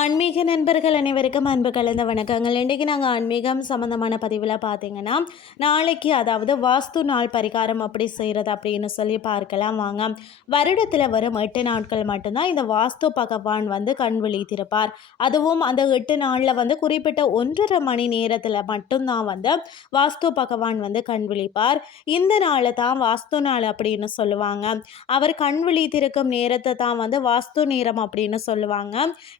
ஆன்மீக நண்பர்கள் அனைவருக்கும் அன்பு கலந்த வணக்கங்கள். இன்றைக்கி நாங்கள் ஆன்மீகம் சம்மந்தமான பதிவில் பார்த்தீங்கன்னா நாளைக்கு அதாவது வாஸ்து நாள் பரிகாரம் அப்படி செய்கிறது அப்படின்னு சொல்லி பார்க்கலாம். வாங்க. வருடத்தில் வரும் எட்டு நாட்கள் மட்டும்தான் இந்த வாஸ்து பகவான் வந்து கண் விழித்திருப்பார். அதுவும் அந்த எட்டு நாளில் வந்து குறிப்பிட்ட ஒன்றரை மணி நேரத்தில் மட்டும்தான் வந்து வாஸ்து பகவான் வந்து கண் விழிப்பார். இந்த நாளை தான் வாஸ்து நாள் அப்படின்னு சொல்லுவாங்க. அவர் கண் விழித்திருக்கும் நேரத்தை தான் வந்து வாஸ்து நேரம் அப்படின்னு சொல்லுவாங்க.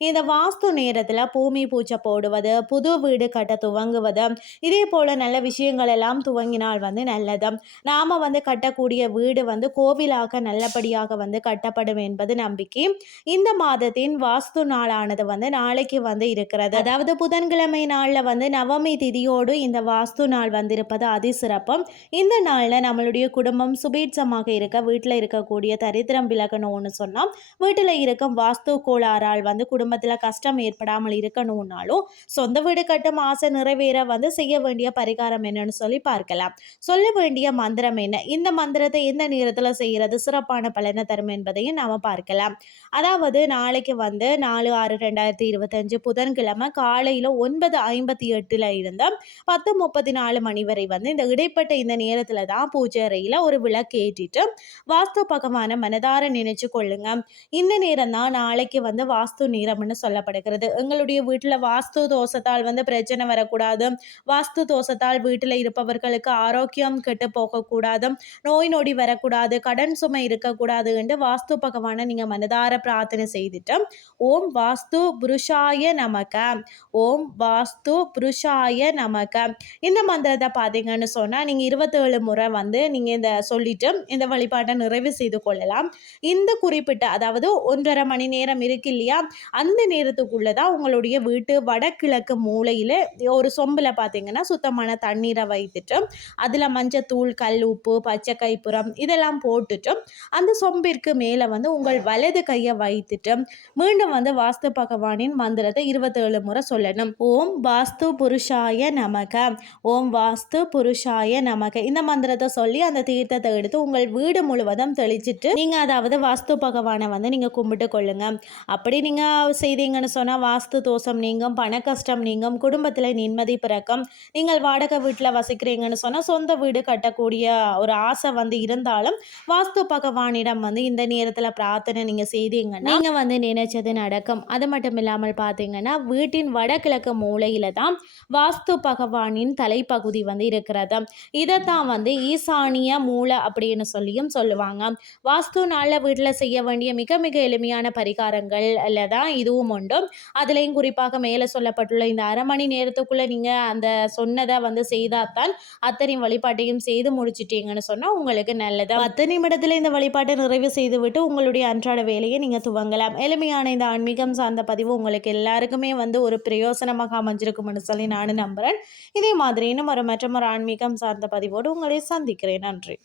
இந்த வாஸ்து நேரத்தில் பூமி பூச்சை போடுவது புது வீடு கட்ட துவங்குவது இதே போல் நல்ல விஷயங்கள் எல்லாம் துவங்கினால் வந்து நல்லது. நாம் வந்து கட்டக்கூடிய வீடு வந்து கோவிலாக நல்லபடியாக வந்து கட்டப்படும் என்பது நம்பிக்கை. இந்த மாதத்தின் வாஸ்து நாளானது வந்து நாளைக்கு வந்து இருக்கிறது. அதாவது புதன்கிழமை நாளில் வந்து நவமி திதியோடு இந்த வாஸ்து நாள் வந்திருப்பது அதிசிறப்பம் இந்த நாளில் நம்மளுடைய குடும்பம் சுபீட்சமாக இருக்க வீட்டில் இருக்கக்கூடிய தரித்திரம் விலகணும்னு சொன்னால் வீட்டில் இருக்கும் வாஸ்து கோளாறால் வந்து குடும்பத்தில் கஷ்டம் ஏற்படாமல் இருக்கணும்னாலும் சொந்த வீடு கட்டும் ஆசை நிறைவேற வந்து செய்ய வேண்டிய பரிகாரம் என்னன்னு சொல்லி பார்க்கலாம். சொல்ல வேண்டிய மந்திரம் என்ன? இந்த மந்திரத்தை எந்த நேரத்தில் செய்கிறது சிறப்பான பலனை தரும் என்பதையும் நாம் பார்க்கலாம். அதாவது நாளைக்கு வந்து நாலு ஆறு ரெண்டாயிரத்தி இருபத்தஞ்சு புதன்கிழமை காலையில் ஒன்பது ஐம்பத்தி எட்டில் இருந்து பத்து முப்பத்தி நாலு மணி வரை வந்து இந்த இடைப்பட்ட இந்த நேரத்தில் தான் பூஜை அறையில் ஒரு விளக்கு ஏற்றிட்டு வாஸ்து பகவான மனதார நினைச்சு கொள்ளுங்க. இந்த நேரம் தான் நாளைக்கு வந்து வாஸ்து நேரம்னு சொல்லப்படுகிறது எங்களுடைய வீட்டில் வாஸ்து தோஷத்தால் வந்து பிரச்சனை வரக்கூடாது. வாஸ்து தோஷத்தால் வீட்டில் இருப்பவர்களுக்கு ஆரோக்கியம் கெட்டு போகக்கூடாது. நோய் நொடி வரக்கூடாது. கடன் சுமை இருக்கக்கூடாது என்று வாஸ்து பகவானை நீங்கள் மனதார பிரார்த்தனை செய்துட்டு ஓம் வாஸ்து புருஷாய நமக. ஓம் வாஸ்து புருஷாய நமக. இந்த மந்திரத்தை பார்த்தீங்கன்னு சொன்னால் நீங்கள் இருபத்தேழு முறை வந்து நீங்கள் இந்த சொல்லிட்டு இந்த வழிபாட்டை நிறைவு செய்து கொள்ளலாம். இந்த குறிப்பிட்ட அதாவது ஒன்றரை மணி நேரம் இருக்கு இல்லையா? அந்த நேரத்துக்குள்ளே தான் உங்களுடைய வீட்டு வடகிழக்கு மூலையில் ஒரு சொம்பில் பார்த்தீங்கன்னா சுத்தமான தண்ணீரை வைத்துட்டு அதில் மஞ்சத்தூள் கல் உப்பு பச்சை கைப்புறம் இதெல்லாம் போட்டுட்டு அந்த சொம்பிற்கு மேலே வந்து உங்கள் வலது கையை வைத்துட்டு மீண்டும் வந்து வாஸ்து பகவானின் மந்திரத்தை இருபத்தேழு முறை சொல்லணும். ஓம் வாஸ்து புருஷாய நமக ஓம் வாஸ்து புருஷாய நமக. இந்த மந்திரத்தை சொல்லி அந்த தீர்த்தத்தை எடுத்து உங்கள் வீடு முழுவதும் தெளிச்சிட்டு நீங்கள் அதாவது வாஸ்து பகவானை வந்து நீங்கள் கும்பிட்டு கொள்ளுங்க. அப்படி நீங்கள் செய்தீங்கன்னு சொன்னால் வாஸ்து தோஷம் நீங்கும் பண கஷ்டம் நீங்கும் குடும்பத்தில் நிம்மதி பிறக்கும். நீங்கள் வாடகை வீட்டில் வசிக்கிறீங்கன்னு சொன்னால் சொந்த வீடு கட்டக்கூடிய ஒரு ஆசை வந்து இருந்தாலும் வாஸ்து பகவானிடம் வந்து இந்த நேரத்தில் பிரார்த்தனை நீங்கள் செய்தீங்கன்னா நீங்கள் வந்து நினைச்சது நடக்கும். அது மட்டும் இல்லாமல் பார்த்தீங்கன்னா வீட்டின் வடகிழக்கு மூலையில் தான் வாஸ்து பகவானின் தலைப்பகுதி வந்து இருக்கிறது. இதை தான் வந்து ஈசானிய மூலை அப்படின்னு சொல்லியும் சொல்லுவாங்க. வாஸ்து நாளில் வீட்டில் செய்ய வேண்டிய மிக மிக எளிமையான பரிகாரங்கள் தான் இதுவும் உண்டு. அதுலேயும் குறிப்பாக மேலே சொல்லப்பட்டுள்ள இந்த அரை மணி நேரத்துக்குள்ளே நீங்கள் அந்த சொன்னதை வந்து செய்தால்தான் அத்தனை வழிபாட்டையும் செய்து முடிச்சிட்டீங்கன்னு சொன்னால் உங்களுக்கு நல்லது. பத்து நிமிடத்தில் இந்த வழிபாட்டை நிறைவு செய்துவிட்டு உங்களுடைய அன்றாட வேலையை நீங்கள் துவங்கலாம். எளிமையான இந்த ஆன்மீகம் சார்ந்த பதிவு உங்களுக்கு எல்லாருக்குமே வந்து ஒரு பிரயோசனமாக அமைஞ்சிருக்கும்னு சொல்லி நானும் நம்புகிறேன் இதே மாதிரி இன்னும் ஒரு மற்றும் ஒரு ஆன்மீகம் சார்ந்த பதிவோடு உங்களை சந்திக்கிறேன். நன்றி.